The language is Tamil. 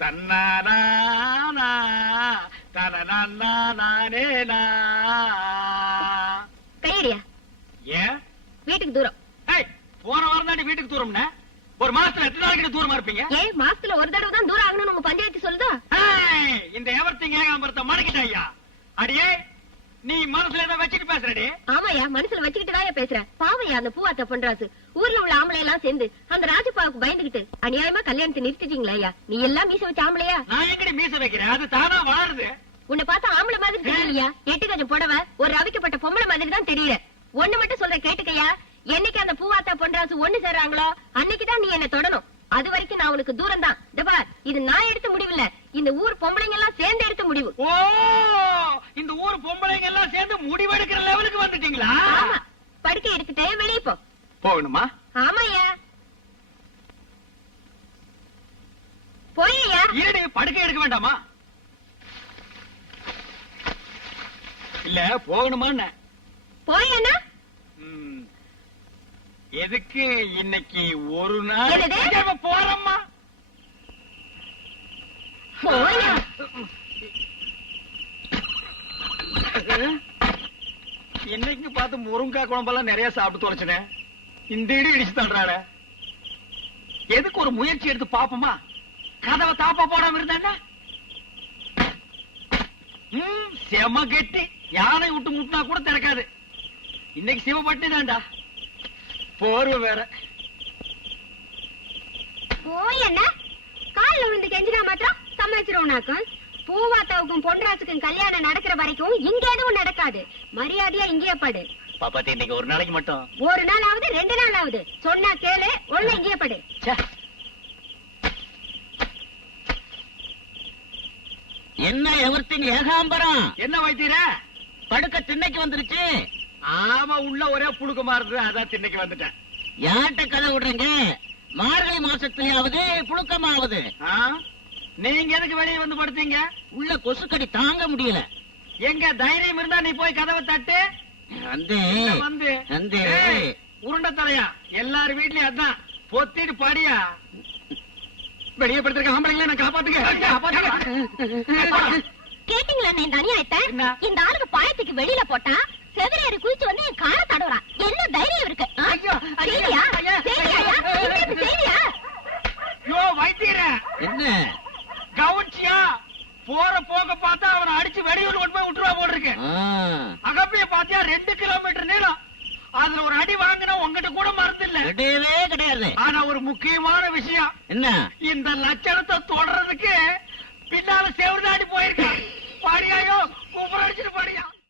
தன்னானா தனநானேனா. கையடியா. ஏன் வீட்டுக்கு தூரம். போன வாரம் தான் வீட்டுக்கு தூரம்னா ஒரு மாசத்துல எத்தனை நாளைக்கு தூரமா இருப்பீங்க? ஏன் மாசத்துல ஒரு தடவை தான் தூரம் ஆகணும்னு உங்க பஞ்சாயத்து சொல்லுதா? இந்த எவர்த்திங் ஏகாம்பரத்தை மடக்கிட்டாயா? அடியே நீ மனசுல ஏதோ வச்சுட்டு பேசுறடி. ஆமாயா, மனசுல வச்சுக்கிட்டு தான் பேசுறேன். பாவையா அந்த பூவாத்த பொன்ராசு ஊர்ல உள்ள ஆம்பளை எல்லாம் சேர்ந்து அந்த ராஜப்பாவுக்கு பயந்துகிட்டு அநியாயமா கல்யாணத்தை நிறுத்திட்டீங்களா? நீ எல்லாம் மீச வச்ச ஆம்பளையா? நான் எங்கடி மீச வைக்கிறேன், அது தானா வளருது. உன்னை பார்த்தா ஆம்பளை மாதிரி தெரியலையா? 8 கஜம் புடவை ஒரு ரவிக்கப்பட்ட பொம்பளை மாதிரி தான் தெரியல. ஒண்ணு மட்டும் சொல்ற கேட்டுக்கையா, என்னைக்கு அந்த பூவாத்தா பொன்ராசு ஒண்ணு சேர்றாங்களோ அன்னைக்குதான் நீ என்ன தொடணும். அது வரைக்கும் நான் உனக்கு தூரம் தான். இது நான் எடுத்த முடிவு இல்ல, இந்த ஊர் பொம்பளைங்க எல்லாம் சேர்ந்து எடுத்த முடிவு. ஓ, இந்த ஊர் பொம்பளைங்க எல்லாம் சேர்ந்து முடிவெடுக்கிற லெவலுக்கு வந்துட்டீங்களா? ஆமா, படுக்கை எடுத்துட்டே வெளியே போ. போகணுமா? ஆமாயா, போய்யா. இருடி, படுக்கை எடுக்க வேண்டாமா? இல்ல போகணுமா? போயண்ணா. எதுக்கு இன்னைக்கு ஒரு நாள் போறம்மா? இன்னைக்கு பார்த்து முருங்கா குழம்பெல்லாம் நிறைய சாப்பிட்டு தொலைச்சனேன். இந்த இடி இடிச்சு தள்ளுறாள. எதுக்கு ஒரு முயற்சி எடுத்து பாப்போமா? கதவை தாப்பா போடாம இருந்தா செம கெட்டி. யானை விட்டு முட்டினா கூட திறக்காது. இன்னைக்கு சிவப்பட்டி தான்டா. போர்வை வேற. போயண்ணா, காலில் விழுந்து கெஞ்சினா மாத்திரம் சமாளிச்சிருவோம்னாக்கும். பூவாத்தாவுக்கும் பொன்ராசுக்கும் கல்யாணம் நடக்கிற வரைக்கும் இங்க எதுவும் நடக்காது. மரியாதையா இங்கேயே படு. பாப்பாத்தி, இன்னைக்கு ஒரு நாளைக்கு மட்டும். ஒரு நாள் ஆகுது, 2 நாள் ஆகுது. சொன்னா கேளு, ஒண்ணு இங்கேயே படு. என்ன எவர்த்திங் ஏகாம்பரம்? என்ன வைத்தீர? படுக்க திண்ணைக்கு வந்துருச்சு. ஆமா, உள்ள ஒரே புழுக்கமா இருந்தது, அதான் திண்ணைக்கு வந்துட்டேன். யார்கிட்ட கதை விடுறீங்க? மார்கழி மாசத்துலயாவது புழுக்கமாவது. நீங்க எதுக்கு வெளியே வந்து படுத்தீங்க? உள்ள கொசுக்கடி தாங்க முடியல. எங்க தைரியம் இருந்தா நீ போய் கதவை தட்டு. வந்து உருண்ட தலையா, எல்லாரும் வீட்லயும் அதான். பொத்திட்டு படியா. வெளியே படுத்திருக்க ஆம்பளைங்கள நான் காப்பாத்துங்க. கேட்டீங்களா இந்த அநியாயத்தை? இந்த ஆளுக்கு பாயத்துக்கு வெளியில போட்டா செவிலியர் குளிச்சு வந்து என் காலை தடவுறான். என்ன தைரியம் இருக்கு? என்ன கவுன்சியா? போற போக பார்த்தா அவனை அடிச்சு வெளியூர் கொண்டு போய் விட்டுருவா போல் இருக்கு. அகப்பிய பாத்தியா 2 கிலோமீட்டர் நீளம். அதுல ஒரு அடி வாங்கினா உங்ககிட்ட கூட மறந்து இல்ல. கிடையவே கிடையாது. ஆனா ஒரு முக்கியமான விஷயம் என்ன, இந்த லட்சணத்தை தொடர்றதுக்கு பின்னால செவர்தாடி